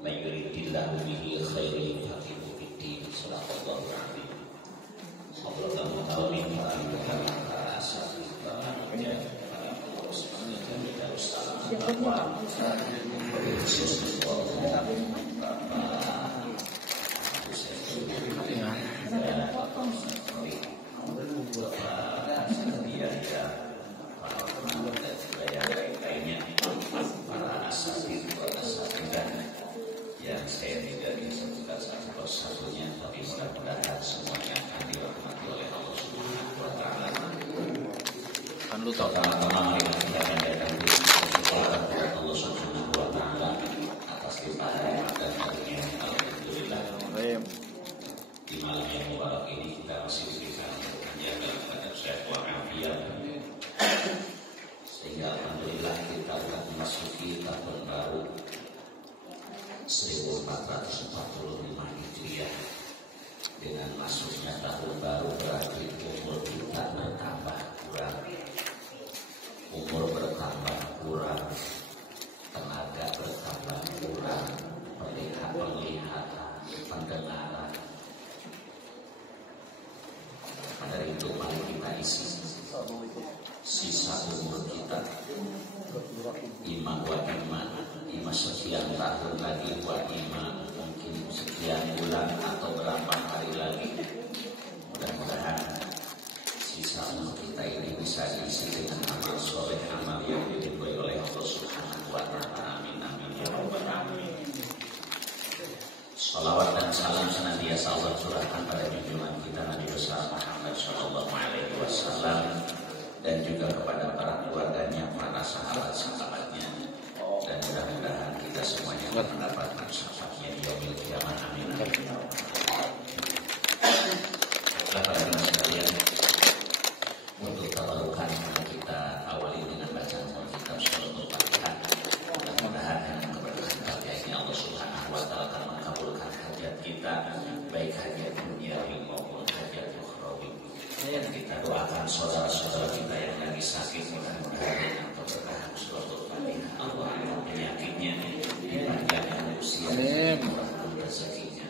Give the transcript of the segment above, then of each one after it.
may yuridillahu bihi khairan yufaqihu fid-din. Shadaqallahu al-'azim. Sallallahu alaihi wa sallam para ashabi para yang saya tidak bisa sebutkan satu persatunya, tapi mudah-mudahan semuanya akan dirahmati oleh Allah Subhanahu wa Ta'ala. Pertama-tama mari kita panjatkan kepada Allah Subhanahu wa Ta'ala atas limpahan dan karunia. Alhamdulillah. Di malam yang mubarak ini kita masih diberikan menjaga kepada sehat walafiat, sehingga alhamdulillah kita akan memasuki tahun baru 1445 Hijriah. Dengan masuknya tahun baru berarti umur kita bertambah kurang. Umur bertambah kurang, tenaga bertambah kurang, penglihatan, pendengaran. Pada itu mari kita isi sisa umur kita ima sekian tahun lagi, mungkin sekian bulan atau berapa hari lagi. Mudah-mudahan sisa umur kita ini bisa diisi dengan amal soleh, amal yang diridhoi oleh Allah Subhanahu wa Ta'ala. Amin amin ya rabbal alamin. Salawat dan salam senantiasa Allah curahkan pada junjungan kita Nabi besar Muhammad sallallahu alaihi wasallam, dan juga kepada para keluarganya, para sahabat-sahabatnya, dan mudah-mudahan kita semuanya akan mendapatkan syafaatnya di yaumil qiyamah. Amin amin. Para jemaah sekalian, untuk tabarukan kita awali dengan bacaan kitab Suratul Fatihah. Mudah-mudahan dengan keberkahan kalian ini Allah Subhanahu wa Ta'ala akan mengabulkan hajat kita, baik hajat duniawi maupun hajat ukhrawi. Dan kita doakan saudara-saudara kita yang lagi sakit, mudah-mudahan dengan keberkahan Suratul Fatihah Allah akan penyakitnya, dipanjangkan usia, dimurahkan rezekinya.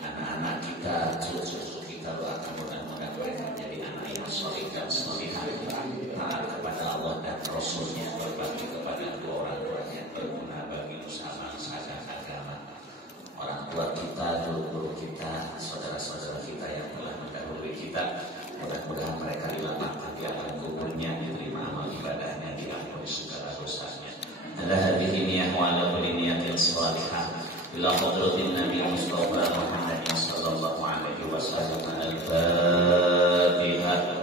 Anak-anak kita, cucu-cucu kita doakan mudah-mudahan mereka menjadi anak yang soleh dan solehah, taat kepada Allah dan Rasulnya, berbakti kepada kedua orang tuanya, berguna bagi usaha bangsa dan agama. Orang tua kita, guru-guru kita, saudara-saudara kita yang telah mendahului kita, mudah-mudahan mereka dilapangkan di alam kuburnya, diterima amal ibadahnya, diampuni segala dosanya. Ada hadirin niyah wa ala kulli niyatin shalihah ila hadratin Nabi Mustafa Muhammad sallallahu alaihi wasallam. Al-Fatihah.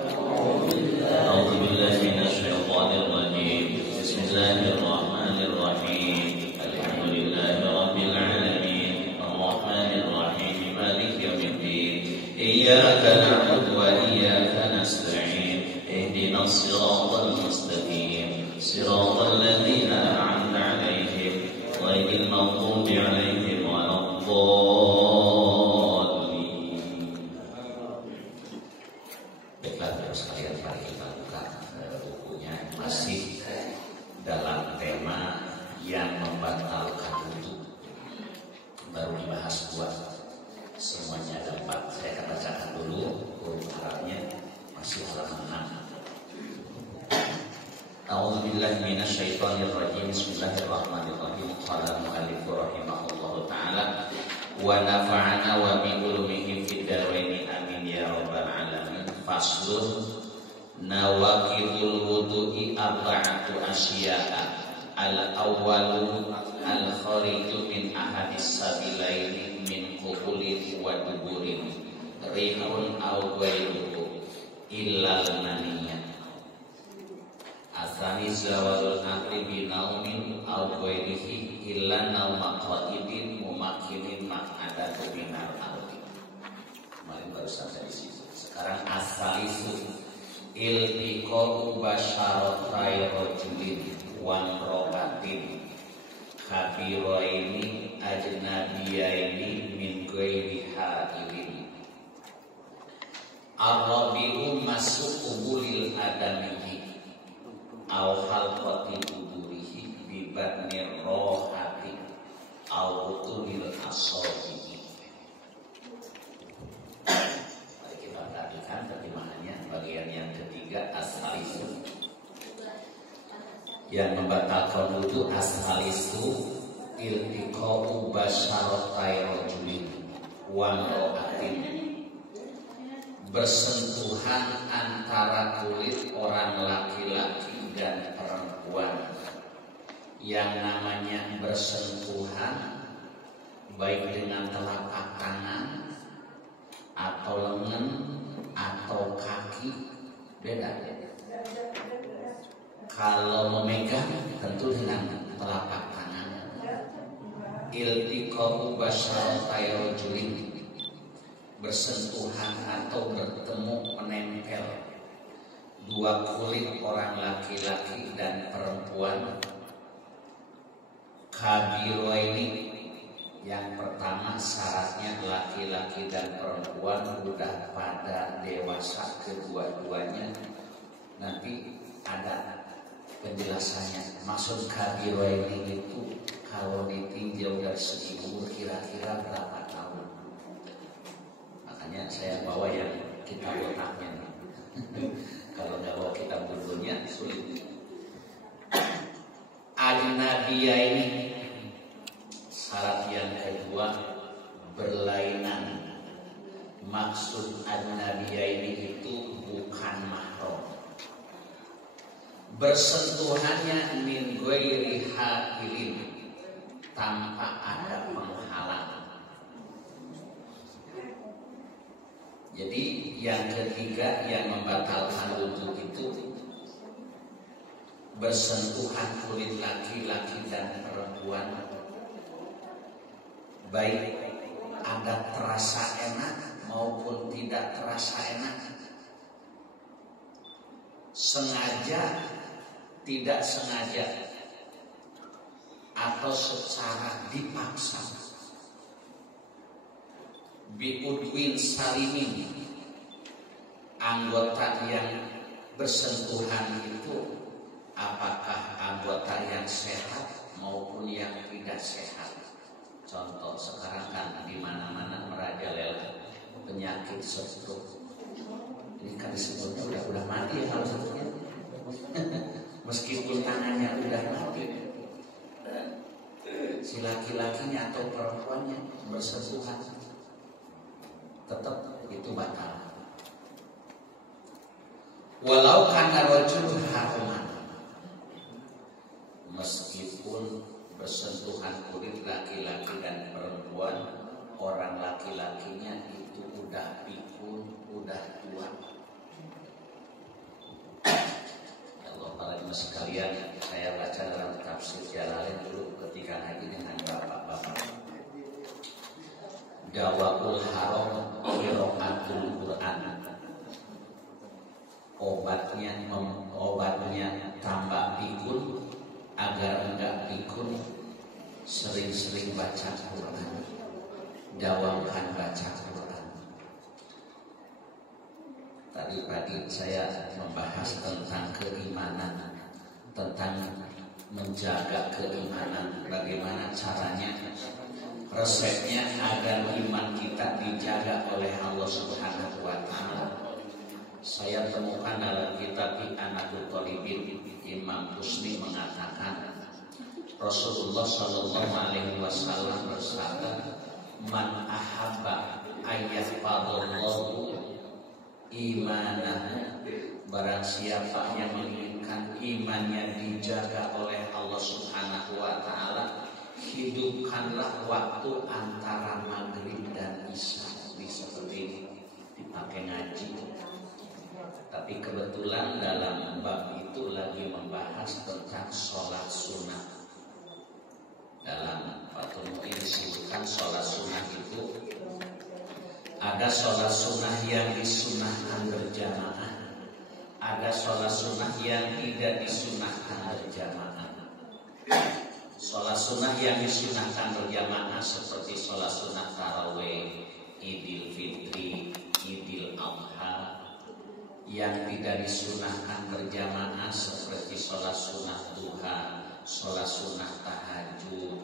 A'udzu billahi minasy syaithanir rajim. Bismillahirrahmanirrahim. Alhamdulillahi rabbil alamin. Arrahmanir rahim. Maliki yaumiddin. Iyyaka na'budu wa iyyaka nasta'in. Ihdinas siratal mustaqim. Siratal ladzina an'amta 'alaihim ghairil maghdubi 'alaihim waladdallin. Baiklah, terus sekalian mari kita buka bukunya, masih dalam tema yang membatalkan wudu. Baru dibahas 2, semuanya ada 4. Saya akan bacakan dulu huruf Arabnya, masih halaman 6. A'udzu billahi minasy syaithanir rajim. Bismillahirrahmanirrahim. Qala mu'allif rahimahullahu taala wa nafa'ana wa bi ulumihi fid darain amin ya rabbal alamin. Faslun nawaqidul wudu'i arba'atu asya'a. Al-awwalu al-khariju min ahadis sabilaini min qubulin wa duburin rihun aw ghairuhu illal maniyah. Asani zawalul akli binaumin aw ghairihi illa nauma qatibin mumakkinin maq'adatu binar ardi. Kemarin baru saja di situ. Sekarang asalisu iltiqa'u basyaratai rajulin wan rokatin khabiraini ajnabiyaini min ghairi ha'ilin. Ar-rabi'u masuk ubulil adamihi aw halqati uburihi bi batnir rohati aw utuli as-solihin. Mari kita perhatikan terjemahannya bagian yang ketiga as-salisu. Yang membatalkan wudu as-salisu iltiqa'u basyaratai rajulin wa imra'atin, bersentuhan antara kulit orang laki-laki dan perempuan. Yang namanya bersentuhan baik dengan telapak tangan atau lengan atau kaki beda. Kalau memegang tentu dengan telapak tangan. Iltiqa'u basyaratai rajulin, bersentuhan atau bertemu menempel dua kulit orang laki-laki dan perempuan. Kabiro ini yang pertama syaratnya laki-laki dan perempuan sudah pada dewasa kedua-duanya. Nanti ada penjelasannya. Maksud kabiro ini itu kalau ditinjau dari segi umur kira-kira berapa tahun. Makanya saya bawa yang kitab otaknya. Kalau nggak bawa kitab bukunya sulit. Ajnabiyah ini syarat yang kedua berlainan. Maksud ajnabiyah ini itu bukan mahram. Bersentuhannya min ghairi hailin, tanpa ada penghalang. Jadi yang ketiga yang membatalkan wudu itu bersentuhan kulit laki-laki dan perempuan, baik ada terasa enak maupun tidak terasa enak, sengaja tidak sengaja atau secara dipaksa. Biudwin salimin, anggota yang bersentuhan itu apakah anggota yang sehat maupun yang tidak sehat. Contoh sekarang kan di mana-mana merajalela penyakit stroke. Ini kan disebutnya udah mati ya kalau satunya. Meskipun tangannya udah mati, si laki-lakinya atau perempuannya bersentuhan, tetap itu batal. Walau kana rajul haruman, meskipun bersentuhan kulit laki-laki dan perempuan, orang laki-lakinya itu udah pikun, udah tua. Allah para jemaah sekalian, saya baca dalam tafsir Jalalain dulu ketika ngaji dengan bapak-bapak. Dawa'ul haram qira'atul Qur'an. Obatnya tambah pikun agar enggak pikun, sering-sering baca Quran, dawamkan baca Quran. Tadi pagi saya membahas tentang keimanan, tentang menjaga keimanan, bagaimana caranya, resepnya agar iman kita dijaga oleh Allah Subhanahu wa Ta'ala. Saya temukan dalam kitab I'anatul Talibin, Imam Husni mengatakan Rasulullah Shallallahu Alaihi Wasallam bersabda, "Man ahabba ayyahfadallahu imanah." Barang siapa yang menginginkan imannya dijaga oleh Allah Subhanahu wa Ta'ala, hidupkanlah waktu antara maghrib dan isya. Seperti ini dipakai ngaji. Tapi kebetulan dalam bab itu lagi membahas tentang sholat sunnah. Dalam Fathul Mu'in disebutkan sholat sunnah itu ada sholat sunnah yang disunnahkan berjamaah, ada sholat sunnah yang tidak disunnahkan berjamaah. Sholat sunnah yang disunnahkan berjamaah seperti sholat sunnah tarawih, Idul Fitri, Idul Adha. Yang tidak disunnahkan berjamaah seperti sholat sunnah duha, sholat sunnah tahajud,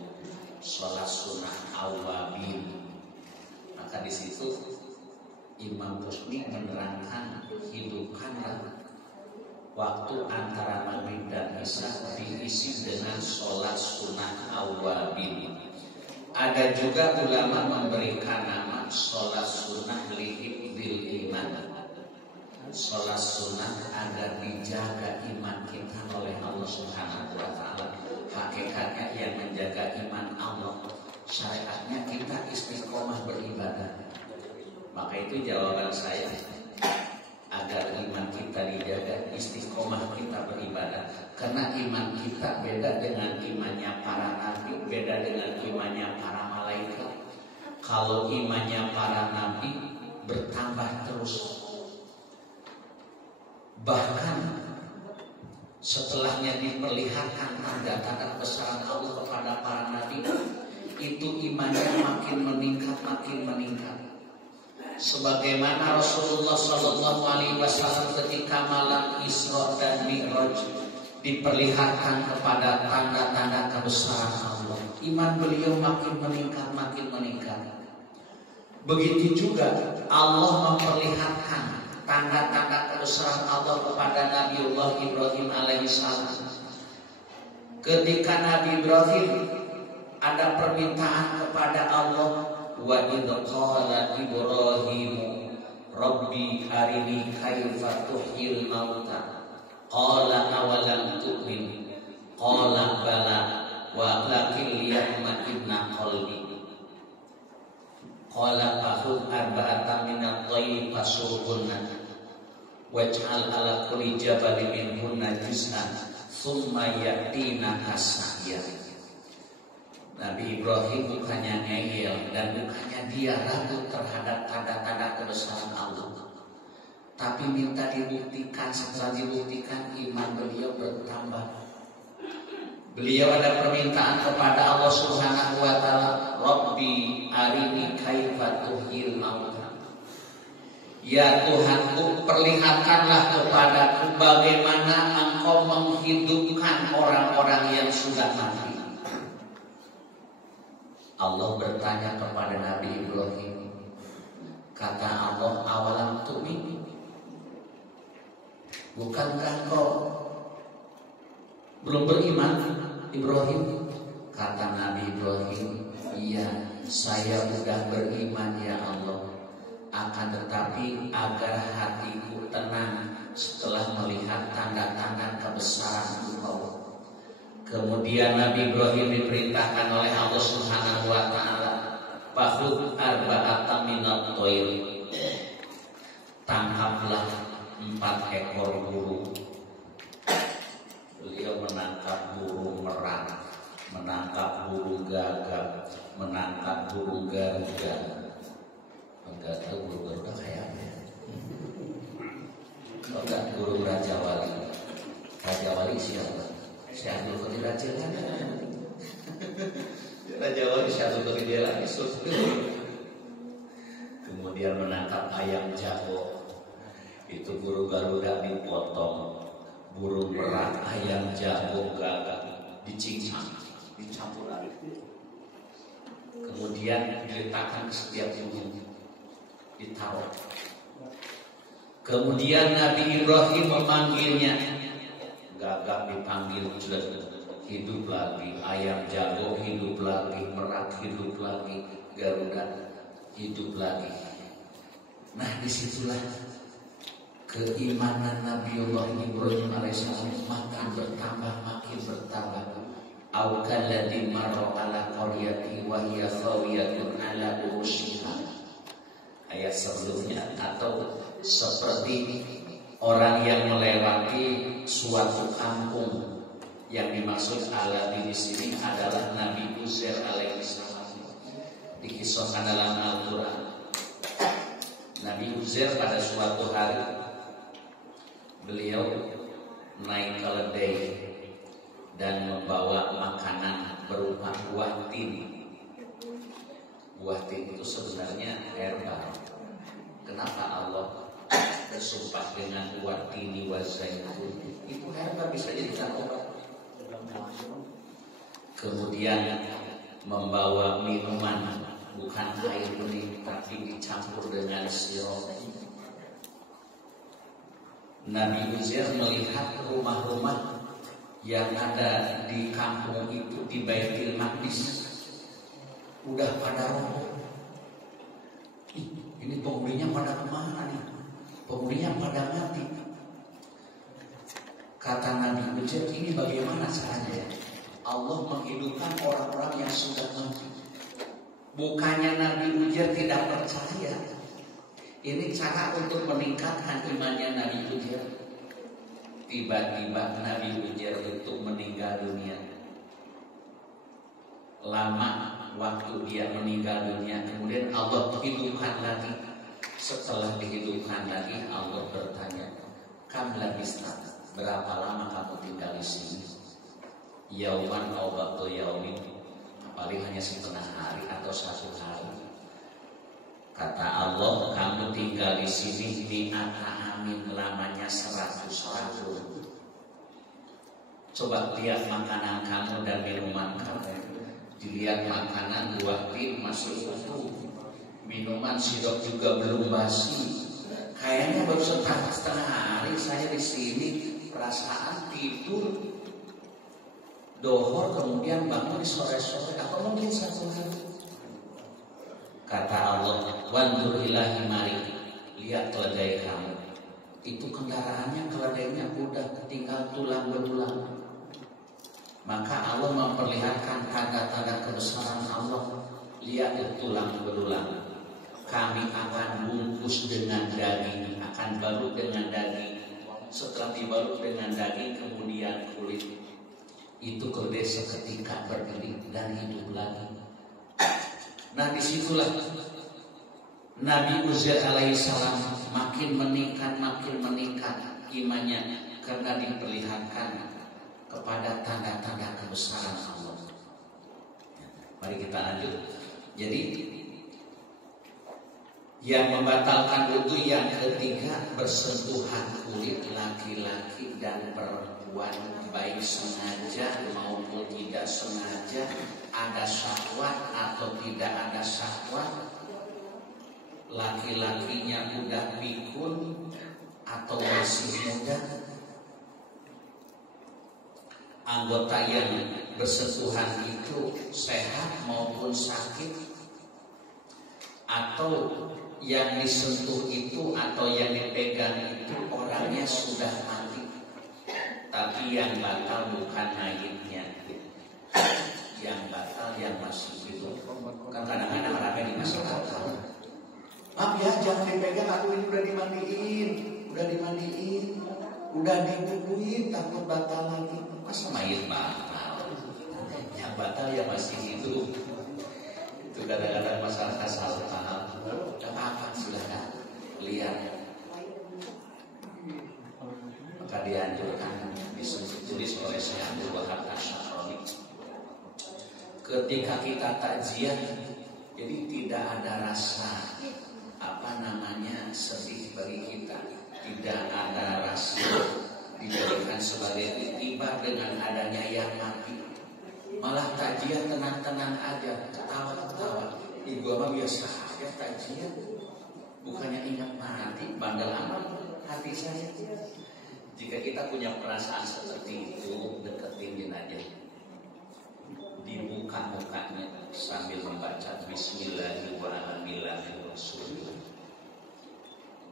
sholat sunnah awabin, Imam Busni menerangkan, hidupkanlah waktu antara maghrib dan isya diisi dengan sholat sunnah awabin. Ada juga ulama memberikan nama sholat sunnah lihibdil iman. Sholat sunnah agar dijaga iman kita oleh Allah Subhanahu wa Ta'ala. Hakikatnya yang menjaga iman Allah, syariatnya kita istiqomah beribadah. Maka itu jawaban saya, agar iman kita dijaga, istiqomah kita beribadah. Karena iman kita beda dengan imannya para nabi, beda dengan imannya para malaikat. Kalau imannya para nabi bertambah terus, bahkan setelahnya diperlihatkan tanda-tanda kebesaran Allah kepada para nabi, itu imannya makin meningkat, makin meningkat. Sebagaimana Rasulullah Shallallahu Alaihi Wasallam ketika malam Isra dan Mi'raj diperlihatkan kepada tanda-tanda kebesaran Allah, iman beliau makin meningkat, makin meningkat. Begitu juga Allah memperlihatkan tanda-tanda kebesaran Allah kepada Nabiullah Ibrahim alaihissalam. Ketika Nabi Ibrahim ada permintaan kepada Allah, wa idh qala Ibrahim Rabbi arini kaifa tuhyil mauta qala awalam tu'min qala bala walakin liyatma'inna qalbi qala fakhudh arba'atan minat tayr fasurhunna waj'al ala kulli jabalin minhunna juz'an thumma yatina kasya. Nabi Ibrahim bukannya ngeyel dan bukannya dia ragu terhadap tanda-tanda kebesaran Allah, tapi minta dibuktikan. Setelah dibuktikan, iman beliau bertambah. Beliau ada permintaan kepada Allah Subhanahu wa Ta'ala, Rabbi arini kaifa tuhyil mauta. Ya Tuhanku, perlihatkanlah kepadaku bagaimana Engkau menghidupkan orang-orang yang sudah mati. Allah bertanya kepada Nabi Ibrahim, kata Allah, awalam tu'min, bukankah kau belum beriman Ibrahim? Kata Nabi Ibrahim, iya, saya sudah beriman ya Allah, akan tetapi agar hatiku tenang setelah melihat tanda-tanda kebesaran Engkau. Kemudian Nabi Ibrahim diperintahkan oleh Allah Subhanahu wa Ta'ala, fakhudh arba'atan minat tayr, tangkaplah 4 ekor burung. Beliau menangkap burung merak, menangkap burung gagak, menangkap burung garuda. Enggak tahu burung garuda kayak apa ya? Enggak, burung Raja Wali. Raja Wali siapa? Syahdu Raja kan? Raja Wali Syahdu lagi. Kemudian menangkap ayam jago, itu burung garuda dipotong, burung merak, ayam jago, gagak dicincang, dicampur aduk. Kemudian diletakkan ke setiap burung, ditaruh. Kemudian Nabi Ibrahim memanggilnya. Gagak dipanggil, sudah hidup lagi, ayam jago hidup lagi, merak hidup lagi, garuda hidup lagi. Nah, disitulah keimanan Nabiullah Ibrahim alaihissalam makin bertambah, makin bertambah. Au kalladzi marra ala qaryati wa hiya khawiyatun ala urushiha. Ayat sebelumnya, atau seperti orang yang melewati suatu kampung. Yang dimaksud ala di sini adalah Nabi Uzair alaihissalam. Dikisahkan dalam Al-Quran. Nabi Uzair pada suatu hari beliau naik keledai dan membawa makanan berupa buah tin. Buah tin itu sebenarnya herbal. Kenapa Allah bersumpah dengan buah tini wa zaitun? Itu herbal, bisa jadikan obat. Kemudian membawa minuman bukan air bening tapi dicampur dengan sirup. Nabi Uzair melihat rumah-rumah yang ada di kampung itu di Baitul Maqdis udah pada roboh. Ini penghuninya pada kemana nih? Penghuninya pada mati. Kata Nabi Uzair, ini bagaimana caranya? Allah menghidupkan orang-orang yang sudah mati. Bukannya Nabi Uzair tidak percaya. Ini cara untuk meningkatkan imannya Nabi Uzair. Tiba-tiba Nabi Uzair itu meninggal dunia. Lama waktu dia meninggal dunia, kemudian Allah hidupkan lagi. Setelah dihidupkan lagi, Allah bertanya, "Kam labista? Berapa lama kamu tinggal di sini?" "Yauman aw ba'da yaumin." Paling hanya setengah hari atau 1 hari. Kata Allah, "Kamu tinggal di sini mi'ata amin, lamanya 100 tahun." Coba lihat makanan kamu dan minuman kamu. Dilihat makanan buah pin masih utuh, minuman sirup juga belum basi. Kayaknya baru setengah hari saya di sini, perasaan tidur dohor kemudian bangun di sore-sore, apa mungkin 1 hari? Kata Allah, "Wandur ilahi mari." Lihat keledai kamu, itu kendaraannya keledainya udah tinggal tulang belulang. Maka Allah memperlihatkan tanda-tanda kebesaran Allah. Lihat tulang belulang. Kami akan bungkus dengan daging, akan balut dengan daging. Setelah dibalut dengan daging, kemudian kulit. Itu keledai seketika berdiri dan hidup lagi. Nah, disitulah Nabi Uzair alaihissalam makin meningkat imannya karena diperlihatkan kepada tanda-tanda kebesaran Allah. Mari kita lanjut. Jadi yang membatalkan wudu yang ketiga, bersentuhan kulit laki-laki dan perempuan, baik sengaja maupun tidak sengaja, ada syahwat atau tidak ada syahwat, laki-lakinya udah pikun atau masih muda, anggota yang bersentuhan itu sehat maupun sakit, atau yang disentuh itu atau yang dipegang itu orangnya sudah mati, tapi yang batal bukan mayitnya, yang batal yang masih hidup. Kan kadang-kadang orang di masyarakat, "Maaf ya, jangan dipegang, aku ini udah dimandiin, udah diwuduin, takut batal lagi." Masa mayit batal? Yang batal ya masih hidup. Itu kadang-kadang masyarakat salah paham. Gak apa-apa, silahkan lihat. Maka dianjurkan ditulis oleh Syekh Abdul Wahab Asy-Sya'rani. Ketika kita takziah, jadi tidak ada rasa sedih bagi kita, tidak ada rasa dijadikan sebagai tiba dengan adanya yang mati. Malah takziah tenang-tenang aja, ketawa-ketawa. Ibu mah biasa aja takziah, bukannya ingat mati, bandel amat hati saya. Jika kita punya perasaan seperti itu, deketin aja, dibuka mukanya sambil membaca Bismillahirrahmanirrahim.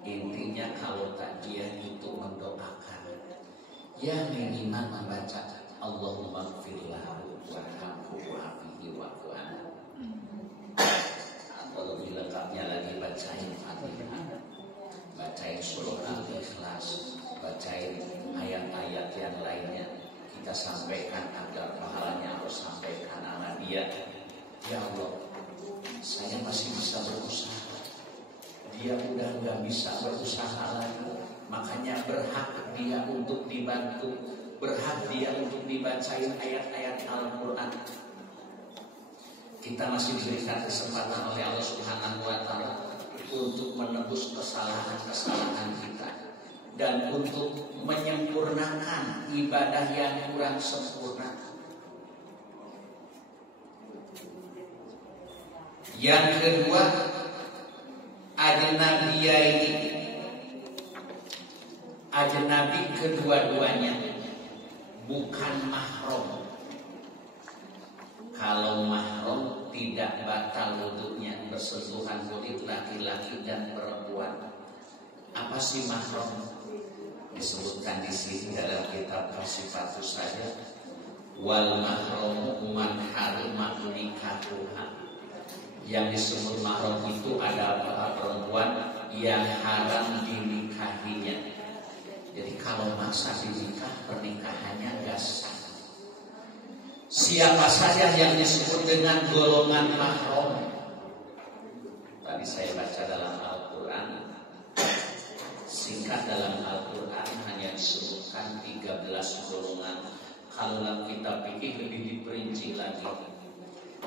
Intinya kalau takziah itu mendoakan, ya minimal membaca Allahumma gfirlahu warhamhu wa'afihi wa'fu anhu. Atau lebih lengkapnya lagi bacain Fatihah, bacain surah Al-Ikhlas, bacain ayat-ayat yang lainnya. Kita sampaikan agar pahalanya harus sampaikan sama dia. Ya Allah, saya masih bisa berusaha, dia udah gak bisa berusaha lagi, makanya berhak dia untuk dibantu, berhak dia untuk dibacain ayat-ayat Al-Quran. Kita masih diberikan kesempatan oleh Allah Subhanahu wa Ta'ala untuk menebus kesalahan-kesalahan kita dan untuk menyempurnakan ibadah yang kurang sempurna. Yang kedua, ajnabiyaini. Ajnabi kedua-duanya bukan mahram. Kalau mahram tidak batal wudhunya bersentuhan kulit laki-laki dan perempuan. Apa sih mahram? Disebutkan di sini dalam kitab Sifatus saja. Wal mahramu man harima nikahuha. Yang disebut mahram itu adalah perempuan yang haram dinikahinya. Jadi kalau masa dinikah, pernikahannya nggak sah. Siapa saja yang disebut dengan golongan mahram? Tadi saya baca dalam Al-Quran, singkat dalam Al-Quran hanya disebutkan 13 golongan. Kalau dalam kitab fikih lebih diperinci lagi.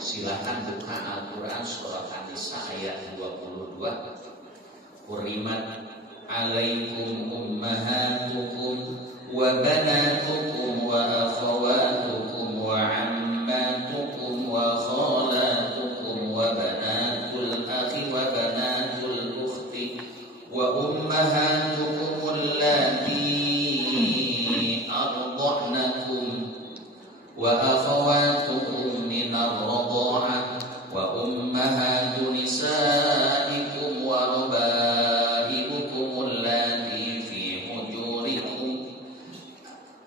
Silakan buka Al-Quran surah An-Nisa ayat 22. Hurimat alaikum ummahatukum wa banatukum wa akhawatukum wa ammatukum wa khalatukum wa banatul akhi wa banatul ukhti wa ummahatukum allati arda'nakum wa akhawatukum min ar-radha'ah wa ummahatu nisaikum wa rabaibukum allati fi hujurikum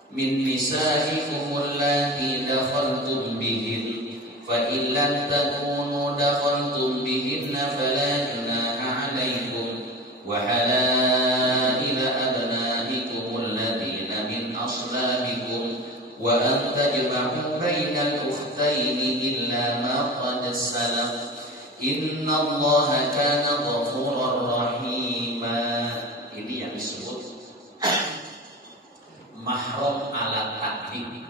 min nisaikum allati dakhaltum bihin fa in lam takunu dakhaltum bihinna fala junaha 'alaykum wa halaila abnaikum alladhina min aslabikum wa an tajma'u bainal ukhtaini illa ma qad salaf innallaha kana ghafurar rahima. Ini yang disebut mahram ala ta'bid.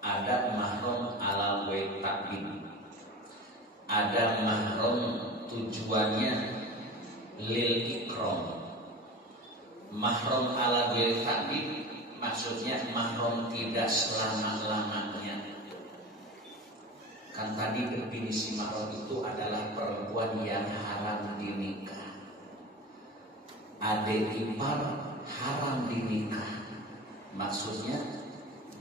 Ada mahram ala ta'bid. Ada mahram tujuannya lil ikram. Mahram ala ta'bid maksudnya mahram tidak selama-lamanya. Kan tadi definisi mahram itu adalah perempuan yang haram dinikah. Adik ipar haram dinikah. Maksudnya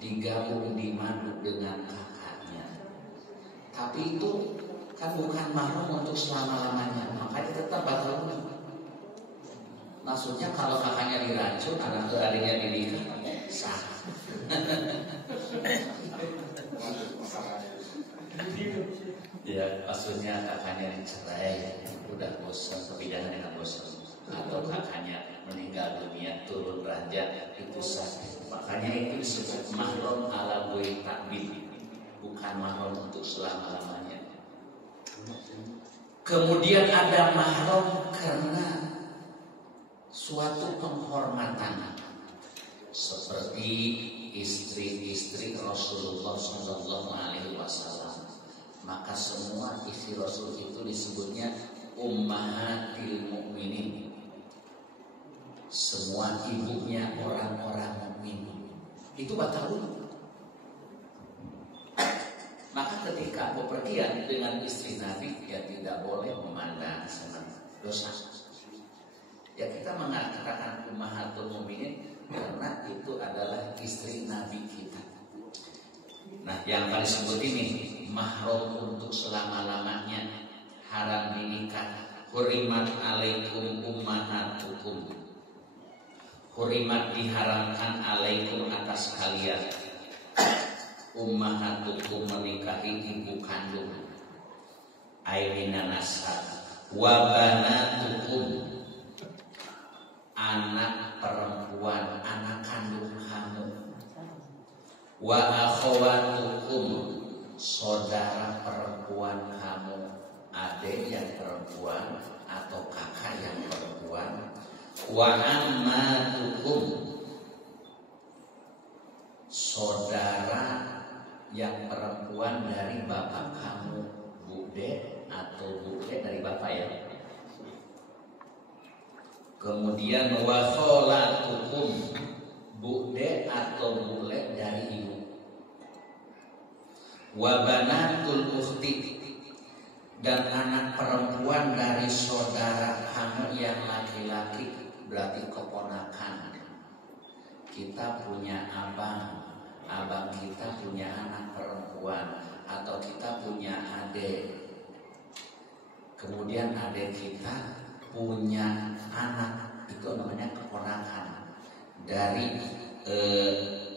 digabung dimadu dengan kakaknya. Tapi itu kan bukan mahram untuk selama-lamanya. Makanya tetap batal. Maksudnya kalau kakaknya diracun, anak adiknya dinikah, sah. Ya, maksudnya kakaknya dicerai, udah bosan, sepidana dengan bosan, atau kakaknya meninggal dunia, turun derajat, itu sah. Makanya itu disebut mahram ala ta'bid, bukan mahram untuk selama-lamanya. Kemudian ada mahram karena suatu penghormatan, seperti istri-istri Rasulullah SAW. Maka semua istri Rasul itu disebutnya ummahatil mukminin. Semua ibunya orang-orang mukmin. Itu batal wudhu. Maka ketika bepergian dengan istri Nabi, ya tidak boleh memandang senang, dosa. Ya kita mengatakan ummahatul mukminin karena itu adalah istri Nabi kita. Nah, yang tadi sebut ini mahram untuk selama-lamanya, haram dinikah. Hurimat alaikum ummahatukum. Hurimat diharamkan alaikum atas kalian. Ummahatukum menikahi ibu kandung. Aimina nasab. Wa banatukum anak perempuan, anak kandung kamu. Wa akhawatukum saudara perempuan kamu, adik yang perempuan atau kakak yang perempuan. Wa ammatukum saudara yang perempuan dari bapak kamu, bude atau bude dari bapak ya. Kemudian wa khalatukum bude atau bule dari ibu. Wa banatul ukhti dan anak perempuan dari saudara kamu yang laki-laki, berarti keponakan. Kita punya abang kita punya anak perempuan, atau kita punya adik, kemudian adik kita punya anak, itu namanya keponakan dari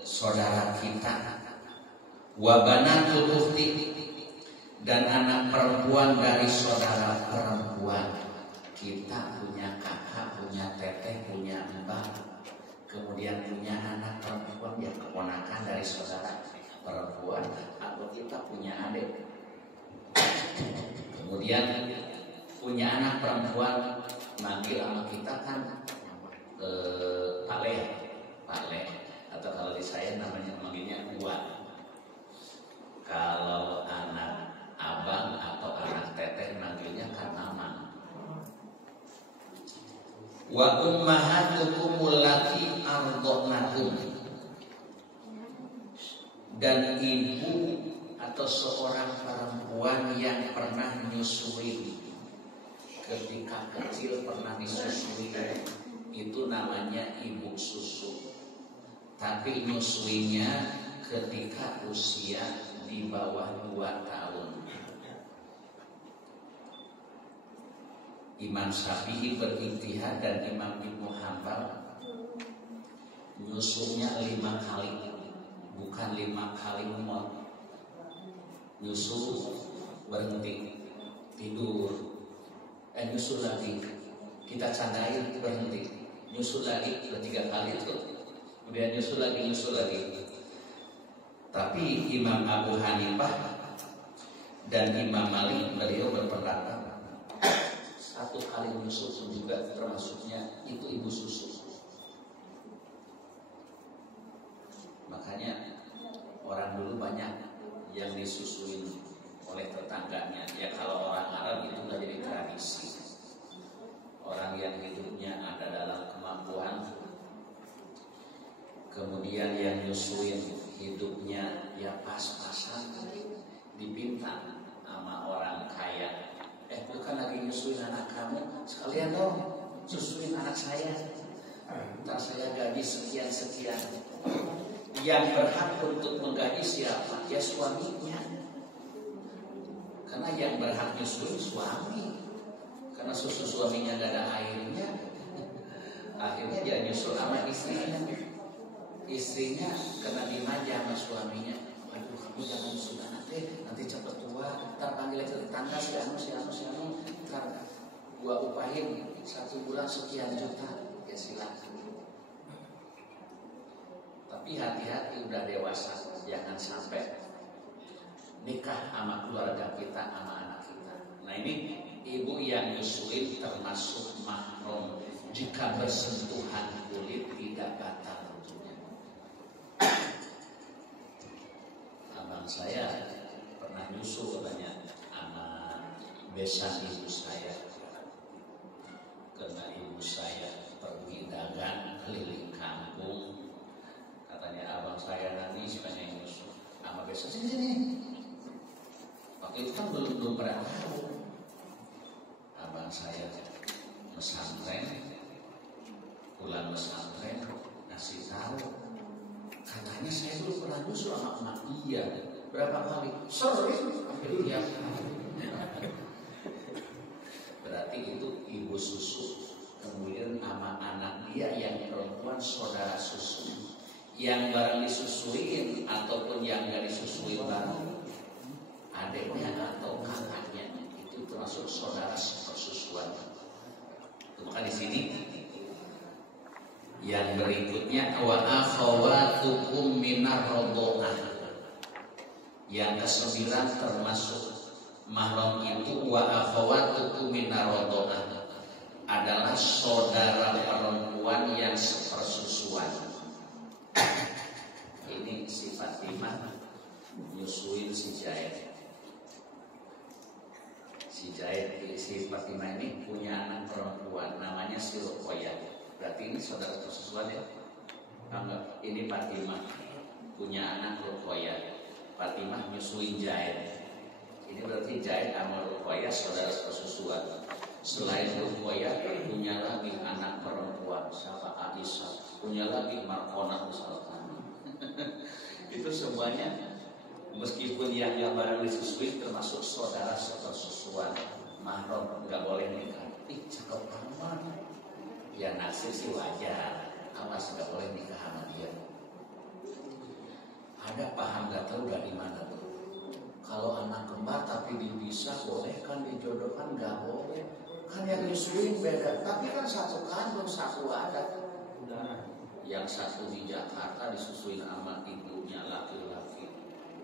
saudara kita. Wa banatul ukhti, dan anak perempuan dari saudara perempuan. Kita punya kakak, punya teteh, punya mbak, kemudian punya anak perempuan yang keponakan dari saudara perempuan, atau kita punya adik, kemudian punya anak perempuan, manggil sama kita kan Pak Le, atau kalau di saya namanya manggilnya Uwa. Kalau anak abang atau anak teteh manggilnya kan mama. Wa ummahatukum allati ardhanakum, dan ibu atau seorang perempuan yang pernah nyusuin, ketika kecil pernah disusui, itu namanya ibu susu. Tapi nyusuinya ketika usia di bawah 2 tahun. Imam Syafi'i berijtihad dan Imam Ibnu Hanbal nyusunya 5 kali, bukan 5 kali umur. Nyusu berhenti, tidur, nyusu lagi, kita candain berhenti, nyusu lagi, 3 kali itu, kemudian nyusu lagi. Tapi Imam Abu Hanifah dan Imam Malik beliau berpendapat 1 kali nyusu pun juga termasuknya itu ibu susu. Makanya orang dulu banyak yang disusuin oleh tetangganya. Ya kalau orang Arab itu nggak jadi tradisi. Orang yang hidupnya ada dalam kemampuan, kemudian yang nyusuin hidupnya ya pas-pasan, dipinta sama orang kaya, itu kan lagi nyusuin anak kamu, sekalian dong susuin anak saya, ntar saya gaji sekian. Yang berhak untuk menggaji siapa? Ya suaminya, karena yang berhak nyusuin suami, karena susu suaminya gak ada airnya, akhirnya dia nyusul sama istrinya kena dimanja sama suaminya. Aduh, kamu jangan nyusul anak nanti cepet tua, ntar panggil ke tetangga si anu, ntar gua upahin 1 bulan sekian juta, ya silakan. Tapi hati-hati, udah dewasa, jangan sampai nikah sama keluarga kita, sama anak kita. Nah ini ibu yang nyusuin termasuk mahram jika bersentuhan kulit tidak batal tentunya. Abang saya pernah nyusu katanya sama besan ibu saya, karena ibu saya pergi dagang keliling kampung, katanya abang saya nanti pengen nyusu sama besan sini. Waktu itu kan belum pernah tahu. Abang saya pesantren, pulang pesantren ngasih tahu, katanya saya dulu pernah nyusu sama emak. Iya, berapa kali? Sering, hampir tiap hari. Berarti itu ibu susu. Kemudian sama anak dia yang perempuan saudara susu, yang barang disusuin ataupun yang gak disusuin bareng adiknya atau kakaknya, itu termasuk saudara sepersusuan. Maka di sini yang berikutnya wa akhawatukum minar radha'ah. Yang ke-9 termasuk mahram itu wa akhawatukum minar radha'ah, adalah saudara perempuan yang sepersusuan. Ini si Fatimah nyusuin si Zaid. Si Fatimah ini punya anak perempuan namanya si Ruqayyah. Berarti ini saudara persusuan ya? Enggak, ini Fatimah punya anak Ruqayyah. Fatimah nyusuin Zaid. Ini berarti jahit amal ruqyah saudara sesusuan. Selain ruqyah punya lagi anak perempuan siapa Aisyah, punya lagi Markonah misalkan. Itu semuanya meskipun yang barang disusui termasuk saudara sesusuan mahram nggak boleh nikah. Ih cakep amat. Ya naksir sih wajar, awas nggak boleh nikah sama dia. Ada paham nggak tahu dari mana tuh? Kalau anak kembar tapi dipisah boleh kan dijodohkan? Nggak boleh. Kan yang disuruhin beda. Tapi kan satu kandung satu adat. Yang satu di Jakarta disusuin sama ibunya laki-laki.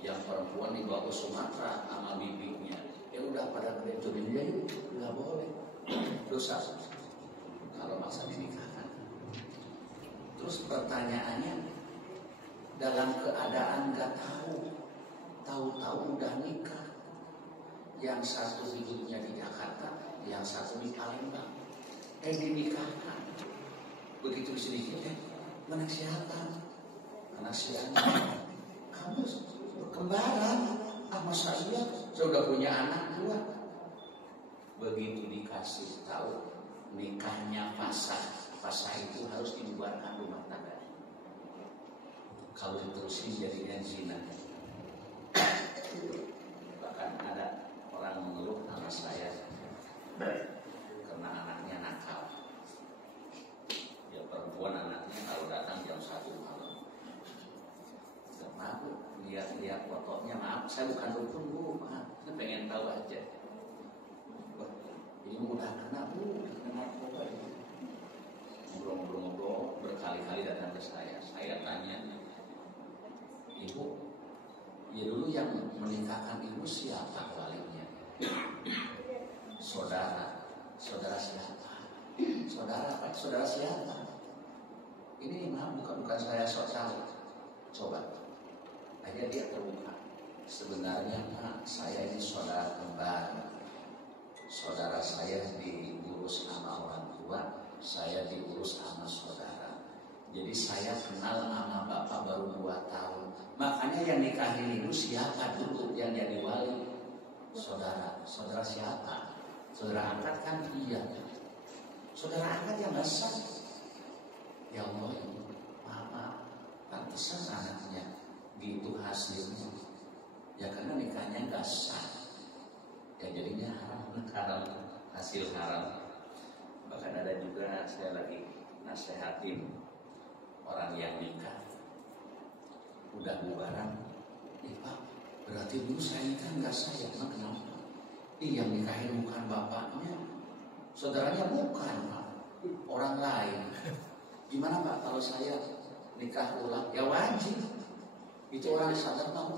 Yang perempuan dibawa ke Sumatera sama bibinya. Ya udah pada bereturin dia yuk. Nggak boleh. Dosa. Kalau maksa dinikahkan. Terus pertanyaannya, dalam keadaan nggak tahu-tahu udah nikah, yang satu hidupnya di Jakarta, yang satu di Palembang, dinikahkan, begitu sedikit anak siapa? Anak siapa? Kamu kembaran, masa iya? Saya udah punya anak dua. Begitu dikasih tahu nikahnya pasah itu harus dibubarkan rumah tangga. Kalau diterusin jadinya zina. Bahkan ada orang mengeluh sama saya karena anaknya nakal. Ya perempuan anaknya kalau datang jam 1 malam. Maaf bu, lihat fotonya, maaf saya bukan dukun bu, maaf saya pengen tahu aja. Wah, ini udah kena bu, kena apa ini? Ngobrol-ngobrol berkali-kali datang ke saya tanya. Ibu, ya dulu yang menikahkan ibu siapa walinya? Saudara siapa? Saudara apa? Saudara siapa? Ini maaf bukan saya sok tahu. Coba, aja dia terbuka. Sebenarnya Pak, saya ini saudara kembar. Saudara saya diurus sama orang tua, saya diurus sama saudara. Jadi saya kenal sama bapak baru 2 tahun. Makanya yang nikahin ibu siapa dulu yang jadi wali? Saudara siapa? Saudara angkat kan iya. Saudara angkat yang nggak sah. Ya Allah, maaf, pantesan anaknya gitu hasilnya. Ya karena nikahnya nggak sah. Ya jadinya haram, hasil haram. Bahkan ada juga saya lagi nasehatin orang yang nikah udah bubaran, Pak, berarti dulu saya nikah nggak sah ya? Kenapa? Yang nikahin bukan bapaknya, saudaranya bukan Pak, orang lain. Gimana Pak kalau saya nikah ulang? Ya wajib. Itu orang sadar mau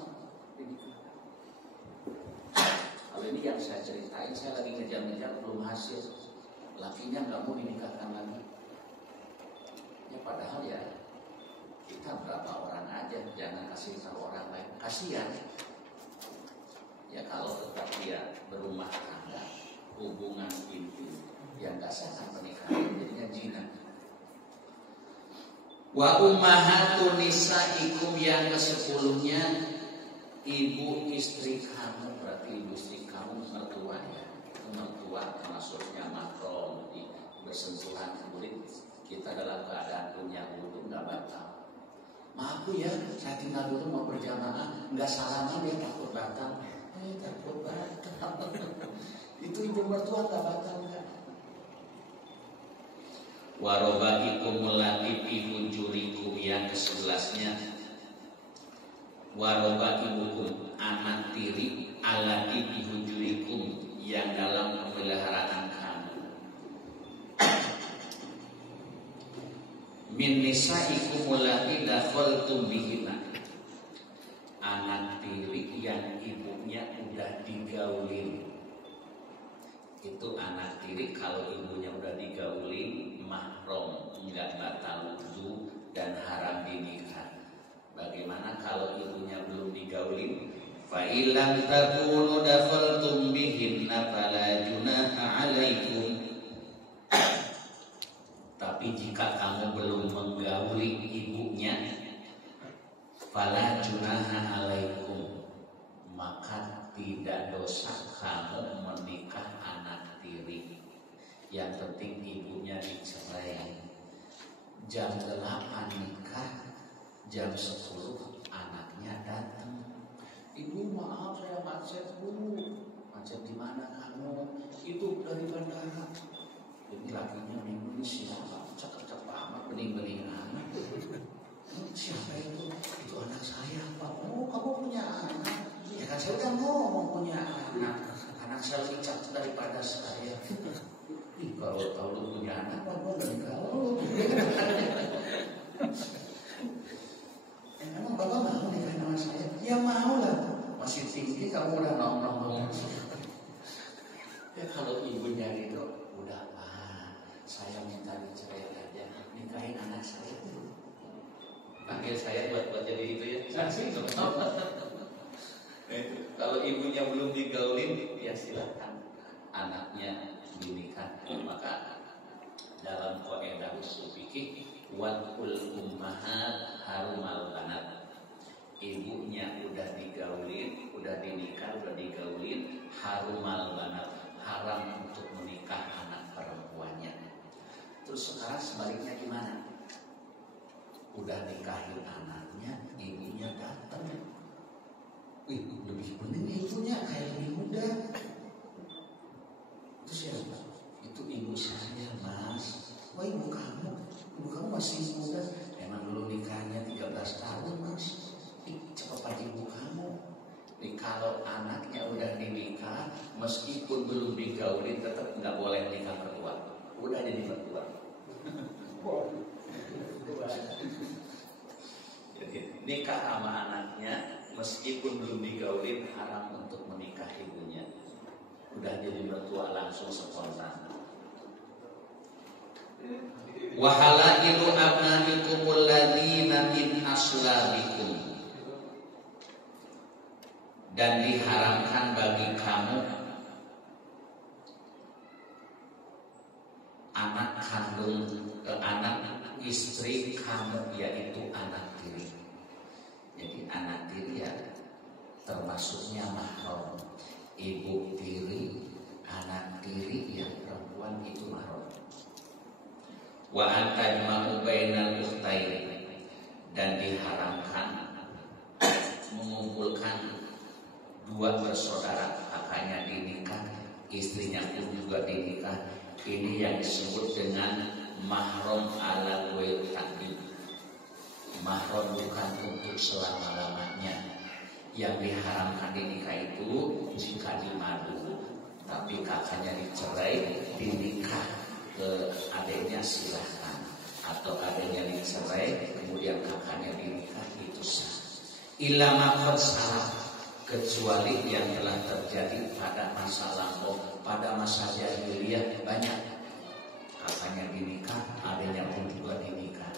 dinikahkan. Kalau ini yang saya ceritain, saya lagi ngejar-ngejar belum hasil, lakinya nggak mau dinikahkan lagi. Ya padahal ya kita berapa orang aja, jangan kasih tahu orang lain, kasihan. Ya kalau tetap dia berumah tangga, hubungan intim, yang nggak sah kan pernikahan, jadinya zina. Wa ummahatun nisaikum yang ke-10-nya, ibu istri kamu, berarti ibu istri kamu mertua ya, mertua maksudnya mahram, bersentuhan kulit. Kita dalam keadaan punya wudu nggak batal. Maaf bu ya, saya tinggal dulu mau berjamaah, nggak salaman ya takut batal. Takut batal. Itu ibu mertua nggak batal nggak? Warobaikum melati hujurikum yang ke-11-nya. Warobaikum anak tiri alati hujurikum yang dalam pemeliharaan kamu. Min nisaikum allati dakhaltum bihinna. Anak tiri yang ibunya udah digaulin. Itu anak tiri kalau ibunya udah digaulin mahram, enggak batal wudu dan haram dinikah. Bagaimana kalau ibunya belum digaulin? Fa illam takunu dakhaltum bihinna fala junaha 'alaikum. Tapi jika kamu belum menggauli ibunya, fala junaha alaikum, maka tidak dosa kamu menikah anak tiri. Yang penting ibunya dicerai. Jam 8 nikah, jam 10 anaknya datang. Ibu maaf saya macet bu. Macet di mana kamu? Itu dari bandara. Ini lakinya minggu ini siapa? Cakep-cakep banget, bening-bening anak. Siapa itu? Itu anak saya Pak. Oh kamu punya anak? Ya kan saya udah ngomong punya anak. Anak saya lebih cakep daripada saya. Kalau tahu lu punya anak, apa dari kau? Emang bapak mau nikahin sama saya? Ya mau lah. Masih tinggi kamu udah nong-nong. Ya kalau ibunya gitu, udah Pak, saya minta dicerai aja, nikahin anak saya. Panggil saya buat jadi itu ya. Saksi. Kalau ibunya belum digaulin, ya silakan anaknya dinikah. Maka dalam kaidah usul fikih wal ummahat harumal banat. Ibunya udah digaulin, udah dinikah, udah digaulin, harumal banat, haram untuk menikah anak perempuannya. Terus sekarang sebaliknya gimana? Udah nikahin anaknya, ibunya datang. Wih, lebih penting ibunya kayak lebih muda. Itu siapa? Itu ibu saya, Mas. Wah, ibu kamu masih muda. Emang dulu nikahnya 13 tahun, Mas. Cepat ibu kamu. Nih, kalau anaknya udah dinikah, meskipun belum digaulin, tetap nggak boleh nikah mertua. Udah jadi mertua. Jadi nikah sama anaknya, meskipun belum digaulin, haram untuk menikah ibunya. Udah jadi mertua langsung spontan. Wa halailu abnaikumul ladzina min aslabikum. Dan diharamkan bagi kamu anak kandung anak istri kamu, yaitu anak tiri. Jadi anak tiri ya termasuknya mahram. Ibu tiri, anak tiri yang perempuan itu mahram. Wa antajma'u bainal ukhtain, dan diharamkan mengumpulkan dua bersaudara, kakaknya dinikah, istrinya pun juga dinikah. Ini yang disebut dengan mahram ala wal ta'dib. Mahram bukan untuk selama-lamanya. Yang diharamkan dinikah itu jika dimadu, tapi kakaknya dicerai, dinikah ke adiknya silahkan. Atau adiknya dicerai, kemudian kakaknya dinikah, itu sah. Illa ma salah, kecuali yang telah terjadi pada masa lampau, pada masa jahiliyah banyak. Kakaknya dinikah, adiknya pun juga dinikah.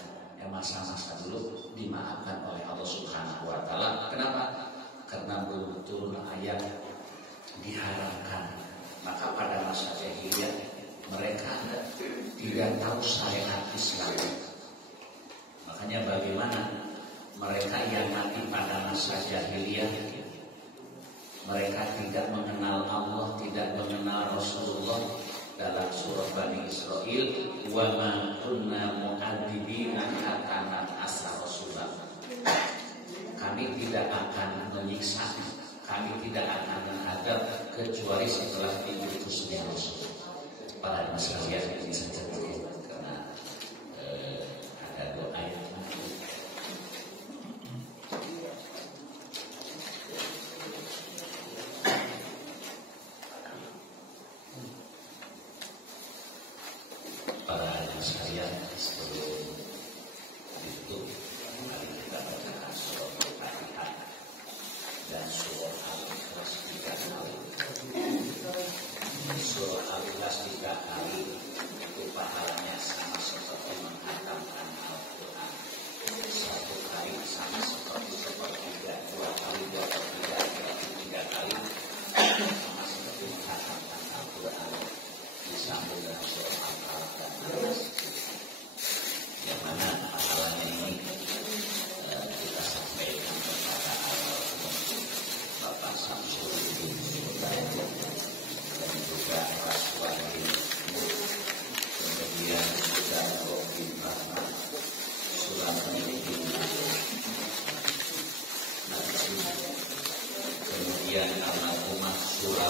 Masa-masa dulu dimaafkan oleh Allah Subhanahu wa Ta'ala. Kenapa? Karena belum turun ayat diharamkan. Maka pada masa jahiliyah mereka tidak tahu syariat Islam. Makanya bagaimana mereka yang mati pada masa jahiliyah, mereka tidak mengenal Allah, tidak mengenal Rasulullah. Dalam surah Bani Israil, wa ma kunna mu'adzibina hatta nab'atsa rasulan. Kami tidak akan menyiksa, kami tidak akan menghadap kecuali setelah diutusnya Rasul. Para masyarakat ini saja karena ada doa yang surah Al-Ikhlas 3 kali itu pahala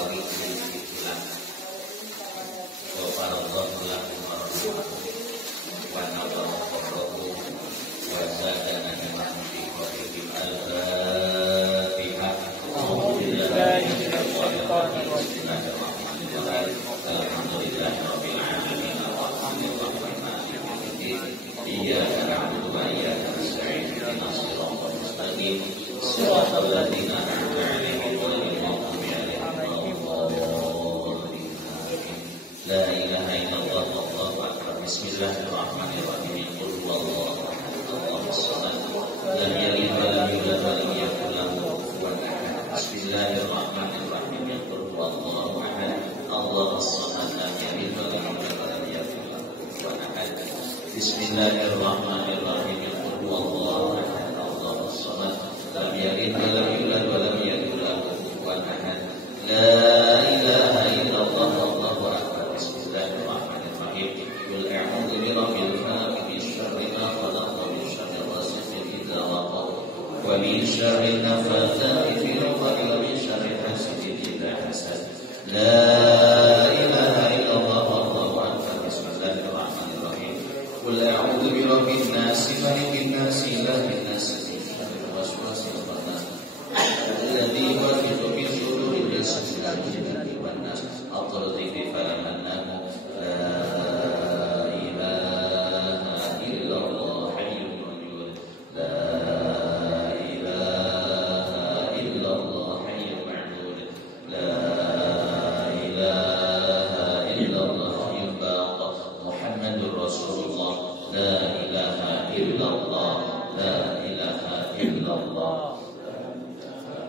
wali pulang wa faradallahu lakum wa nawara qarrahu wa zadana iman fi qatil al-fatihah alhamdulillahi rabbil alamin arrahmanir rahim maliki iyyaka na'budu wa iyyaka nasta'in ihdinas siratal mustaqim siratal ladzina an'amta 'alaihim ghairil maghdubi 'alaihim waladdallin. La ilaha illallah wallahu akbar. Bismillahirrahmanirrahim. Qul huwallahu ahad Allahus samad lam yalid wa lam yulad wa lam yakul lahu kufuwan ahad. Bismillahirrahmanirrahim. Qul huwallahu ahad Allahus samad lam yalid wa lam yulad wa lam yakul lahu kufuwan ahad. Bismillahirrahmanirrahim. Qul huwallahu ahad Allahus samad lam yalid wa lam yulad wa lam yakul lahu kufuwan ahad. La ilaha illallah wallahu akbar. Bismillahirrahmanirrahim. Qul a'udzu birabbil falaq min syarri ma khalaq wa min syarri ghasiqin idza waqab wa min syarri nafathati fil 'uqad wa min syarri hasidin idza hasad. La ilaha illallah wallahu akbar. Bismillahirrahmanirrahim. Qul a'udzu birabbin nas malikin nas ilahin nas min syarril waswasil khannas alladzi yuwaswisu fi suduril jinnati wan nas. At-Tirmidzi falamannahu la ilaha illallah hayyul qayyum la ilaha illallah hayyul ma'bud la ilaha illallah hayyul baqi Muhammadur Rasulullah la ilaha illallah la ilaha illallah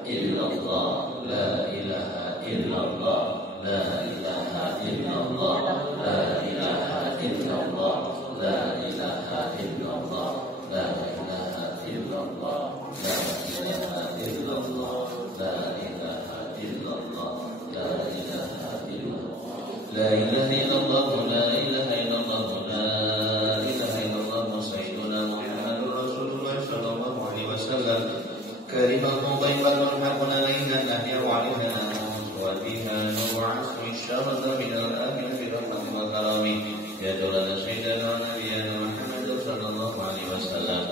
illallah la ilaha illallah la ilaha illallah la ilaha illallah la ilaha illallah la ilaha illallah la ilaha illallah la ilaha illallah la ilaha illallah la ilaha illallah la ilaha illallah la ilaha illallah sayyiduna Muhammadur Rasulullah sallallahu alaihi wasallam karimatun thayyibatun haqqun alaina nahya wa alaina وبها نبعث الشرط من الآمن برحمة وكرم يدل سيدنا ونبينا محمد صلى الله عليه وسلم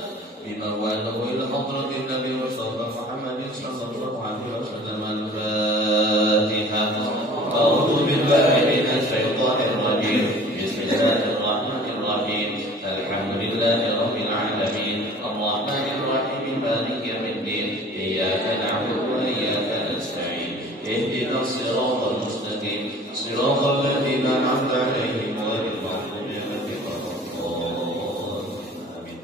بما وعده إلى حضرة النبي مصطفى محمد صلى الله عليه وسلم. الفاتحة. أعوذ بالله من الشيطان الرجيم. بسم الله الرحمن الرحيم. الحمد لله رب العالمين الرحمن الرحيم مالك يوم الدين إياك نعبد وإياك نستعين اهدنا الصراط المستقيم صراط الذين أنعمت عليهم غير المغضوب عليهم ولا الضالين.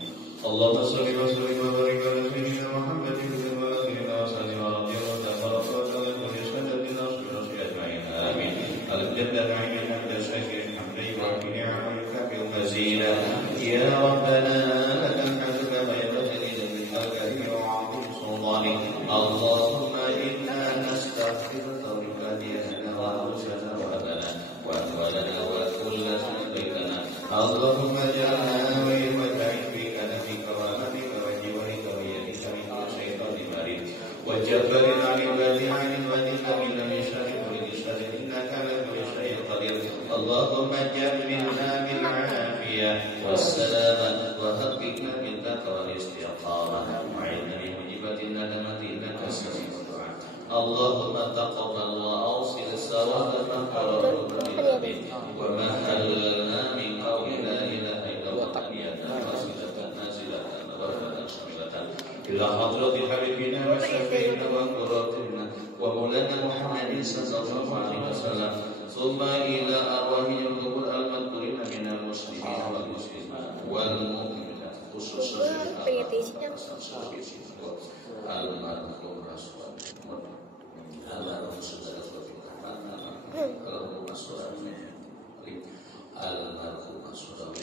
اللهم صل وسلم وبارك على سيدنا محمد وعلى آله وصحبه رضي الله تبارك وتعالى ويسعد بنا في أجمعين آمين. الجنة نعيم حمد الشاكر حمد يوافي نعمك بالمزيد يا ربنا لك الحمد كما ينبغي للكريم وعظيم سلطانك. اللهم إنا نستغفرك ولوالدينا وأنفسنا وأبانا وأموالنا وكل بيتنا. اللهم اجعلنا وإخوتنا في كنفك ورحمتك وجوارك ويدك من الشيطان المريض والجبار عليم عن وذلك من شر كل شر إنك على كل شيء قدير. اللهم جملنا بالعافية والسلامة وهبنا بالتقوى والاستقامة وعنا بموجبات الندمة إنك سميع الدعاء. اللهم تقبل وأوصل الثواب ما قررت به وما حللنا من قول لا إله إلا الله تحية واصلة نازلة وبركة شاملة إلى حضرة حبيبنا وشفيعنا وقرتنا ومولانا محمد صلى الله عليه وسلم ثم إلى أرواح القبور المذكورين من المسلمين والمسلمات والمؤمنات خصوصا almarhum Rasulullah almarhum saudara almarhum Rasulullah.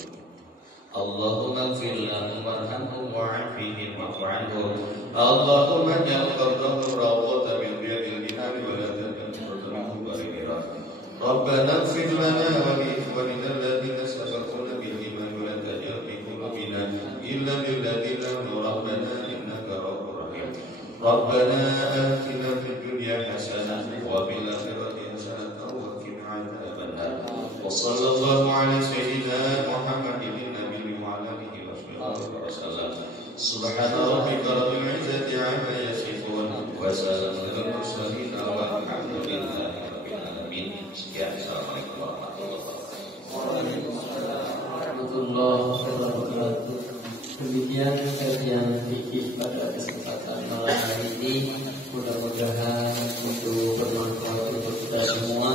Allahumma ighfir lahum warhamhum wa'afihim wa'fu 'anhum. Allahumma ij'al qabrahum rawdatan min riyadil jinan wa la taj'alhu barira. Rabbana ighfir lana wa li ikhwanina alladhina sabaquna bil iman wa la taj'al fi qulubina illa lil ladzina amanu rabbana innaka rahmanur rahim. Rabbana atina fid dunya hasanah wa fil akhirati عذاب النار وصلى الله على سيدنا محمد النبي وعلى آله وصحبه وسلم سبحان ربك رب العزة عما يصفون وسلام على المرسلين والحمد لله رب العالمين. Sekian, assalamualaikum warahmatullahi wabarakatuh. Demikian kajian fikih pada kesempatan malam hari ini. Mudah-mudahan untuk bermanfaat untuk kita semua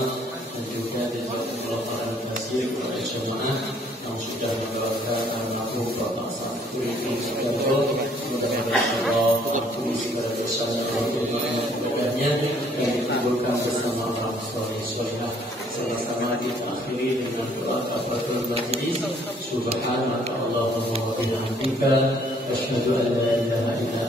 dan juga dijazakumullah khairan katsir kepada jemaah yang sudah mendoakan almarhum Bapak Samsudin Sudarjo. Mudah-mudahan Allah mengampuni segala dosa dan ibadahnya dan dikumpulkan bersama orang soleh solehah. Sama-sama diakhiri dengan doa kafaratul majlis. Subhanaka Allahumma wa bihamdika asyhadu an la ilaha illa